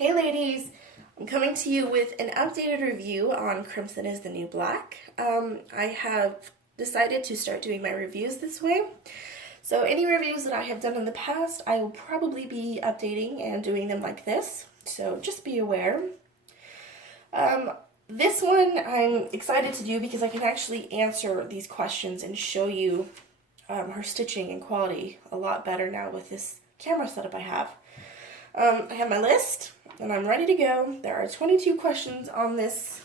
Hey ladies, I'm coming to you with an updated review on Crimson is the New Black. I have decided to start doing my reviews this way. So any reviews that I have done in the past, I will probably be updating and doing them like this. So just be aware. This one I'm excited to do because I can actually answer these questions and show you her stitching and quality a lot better now with this camera setup I have. I have my list and I'm ready to go. There are 22 questions on this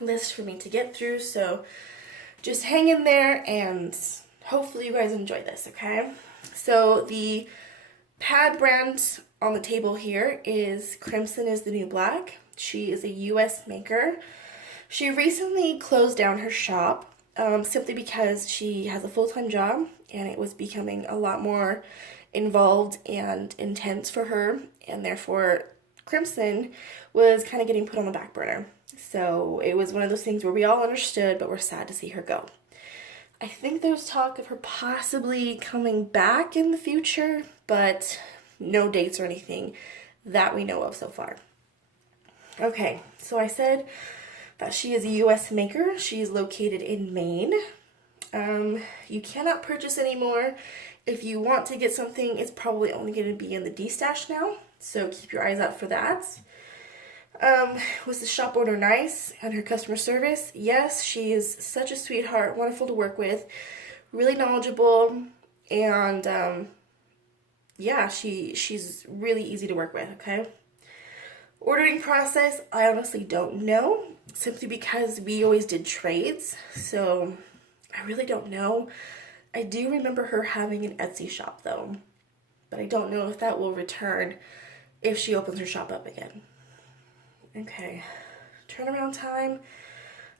list for me to get through, so just hang in there and hopefully you guys enjoy this, okay? So the pad brand on the table here is Crimson is the New Black. She is a US maker. She recently closed down her shop simply because she has a full-time job and it was becoming a lot more involved and intense for her, and therefore Crimson was kind of getting put on the back burner. So it was one of those things where we all understood, but we're sad to see her go. I think there's talk of her possibly coming back in the future, but no dates or anything that we know of so far. Okay, so I said that she is a US maker. She is located in Maine. You cannot purchase anymore. If you want to get something, it's probably only going to be in the D-stash now, so keep your eyes out for that. Was the shop owner nice and her customer service? Yes, she is such a sweetheart, wonderful to work with, really knowledgeable, and yeah, she's really easy to work with, okay? Ordering process, I honestly don't know, simply because we always did trades, so I really don't know. I do remember her having an Etsy shop though, but I don't know if that will return if she opens her shop up again. Okay, turnaround time,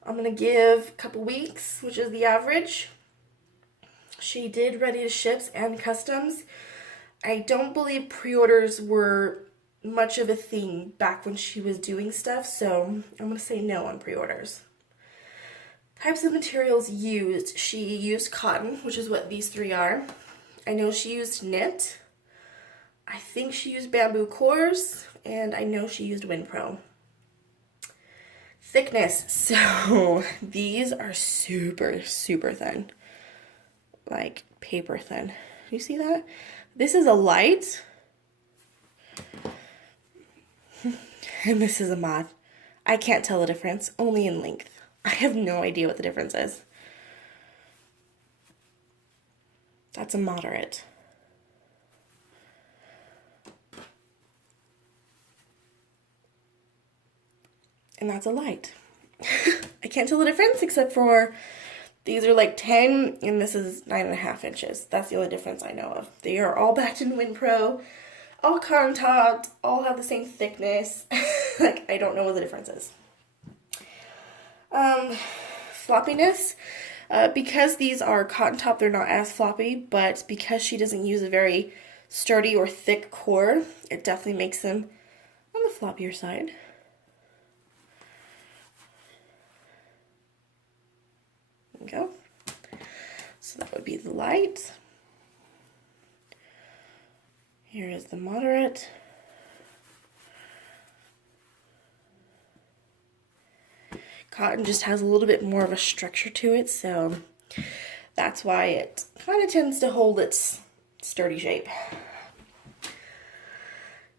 I'm gonna give a couple weeks, which is the average. She did ready to ships and customs. I don't believe pre-orders were much of a thing back when she was doing stuff, so I'm gonna say no on pre-orders. Types of materials used. She used cotton, which is what these three are. I know she used knit. I think she used bamboo cores, and I know she used Winpro. Thickness. So these are super, super thin. Like paper thin. You see that? This is a light. And this is a mod. I can't tell the difference, only in length. I have no idea what the difference is. That's a moderate. And that's a light. I can't tell the difference except for these are like 10 and this is 9.5 inches. That's the only difference I know of. They are all backed in Winpro, all cotton topped, all have the same thickness. Like, I don't know what the difference is. Floppiness. Because these are cotton top, they're not as floppy, but because she doesn't use a very sturdy or thick core, it definitely makes them on the floppier side. There we go. So that would be the light. Here is the moderate. Cotton just has a little bit more of a structure to it, so that's why it kind of tends to hold its sturdy shape.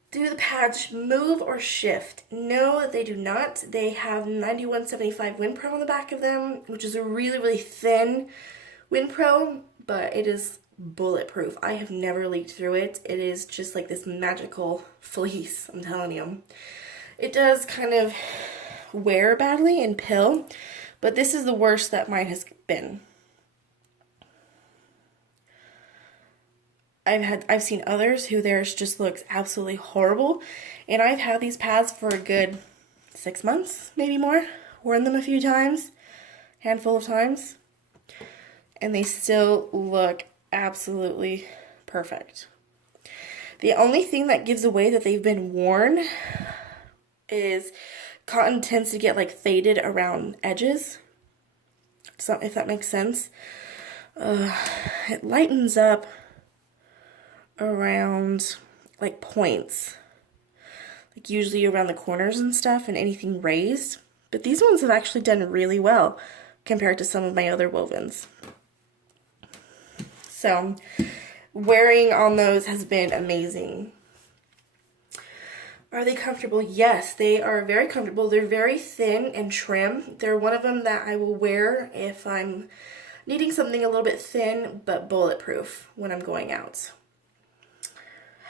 Do the pads move or shift? No, they do not. They have 9175 Winpro on the back of them, which is a really, really thin Winpro, but it is bulletproof. I have never leaked through it. It is just like this magical fleece, I'm telling you. It does kind of wear badly and pill, but this is the worst that mine has been. I've seen others who theirs just looks absolutely horrible, and I've had these pads for a good 6 months, maybe more. Worn them a few times, handful of times, and they still look absolutely perfect. The only thing that gives away that they've been worn is cotton tends to get like faded around edges, so if that makes sense. It lightens up around like points. like usually around the corners and stuff and anything raised. But these ones have actually done really well compared to some of my other wovens. So wearing on those has been amazing. Are they comfortable? Yes, they are very comfortable. They're very thin and trim. They're one of them that I will wear if I'm needing something a little bit thin but bulletproof when I'm going out.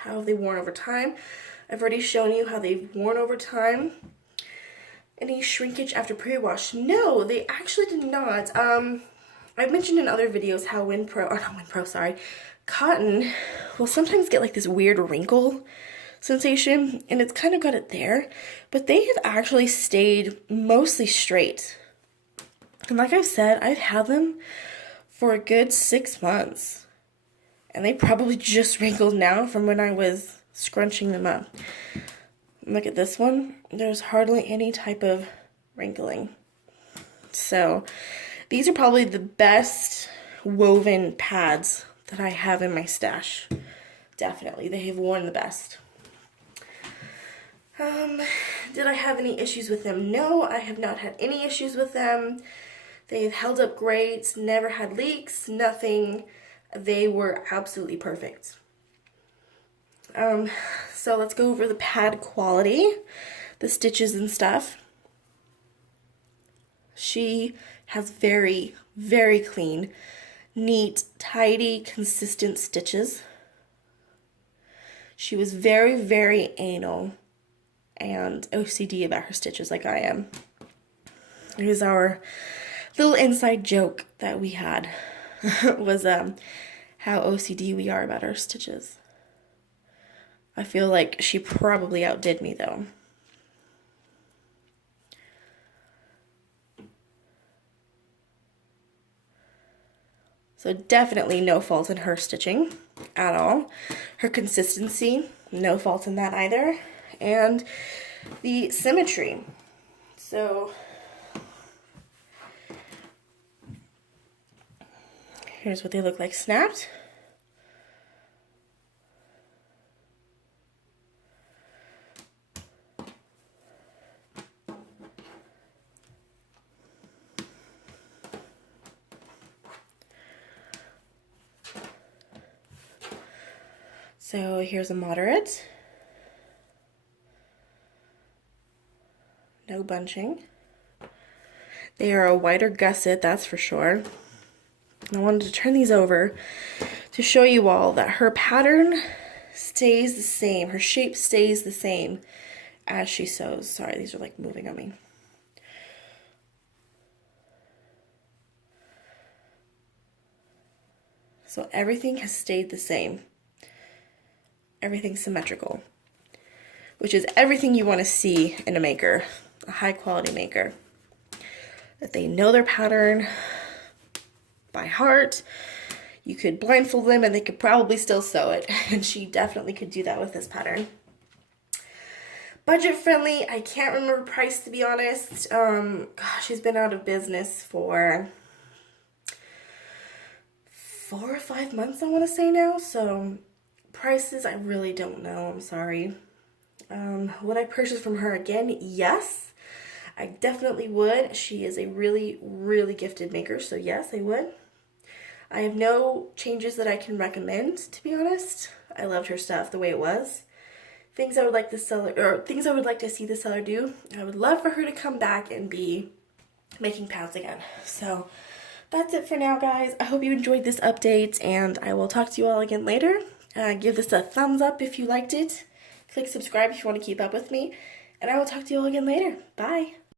How have they worn over time? I've already shown you how they've worn over time. Any shrinkage after pre-wash? No, they actually did not. I mentioned in other videos how cotton will sometimes get like this weird wrinkle sensation, and it's kind of got it there, but they have actually stayed mostly straight. And like I've said, I've had them for a good 6 months, and they probably just wrinkled now from when I was scrunching them up. Look at this one. There's hardly any type of wrinkling. So these are probably the best woven pads that I have in my stash. Definitely, they have worn the best. Did I have any issues with them? No, I have not had any issues with them. They've held up great, never had leaks, nothing. They were absolutely perfect. So let's go over the pad quality, the stitches and stuff. She has very, very clean, neat, tidy, consistent stitches. She was very, very anal and OCD about her stitches like I am. It was our little inside joke that we had was how OCD we are about our stitches. I feel like she probably outdid me though. So definitely no fault in her stitching at all. Her consistency, no fault in that either. And the symmetry. So here's what they look like snapped. So here's a moderate. No bunching. They are a wider gusset, that's for sure. And I wanted to turn these over to show you all that her pattern stays the same. Her shape stays the same as she sews. Sorry, these are like moving on me. So everything has stayed the same. Everything's symmetrical, which is everything you want to see in a maker, a high quality maker. That they know their pattern by heart. You could blindfold them and they could probably still sew it. And she definitely could do that with this pattern. Budget friendly, I can't remember price to be honest. Gosh, she's been out of business for 4 or 5 months, I want to say now. So prices, I really don't know. I'm sorry. Would I purchase from her again? Yes, I definitely would. She is a really, really gifted maker, so yes, I would. I have no changes that I can recommend, to be honest. I loved her stuff the way it was. Things I would like to see the seller do. I would love for her to come back and be making pads again. So that's it for now, guys. I hope you enjoyed this update, and I will talk to you all again later. Give this a thumbs up if you liked it. Click subscribe if you want to keep up with me. And I will talk to you all again later. Bye.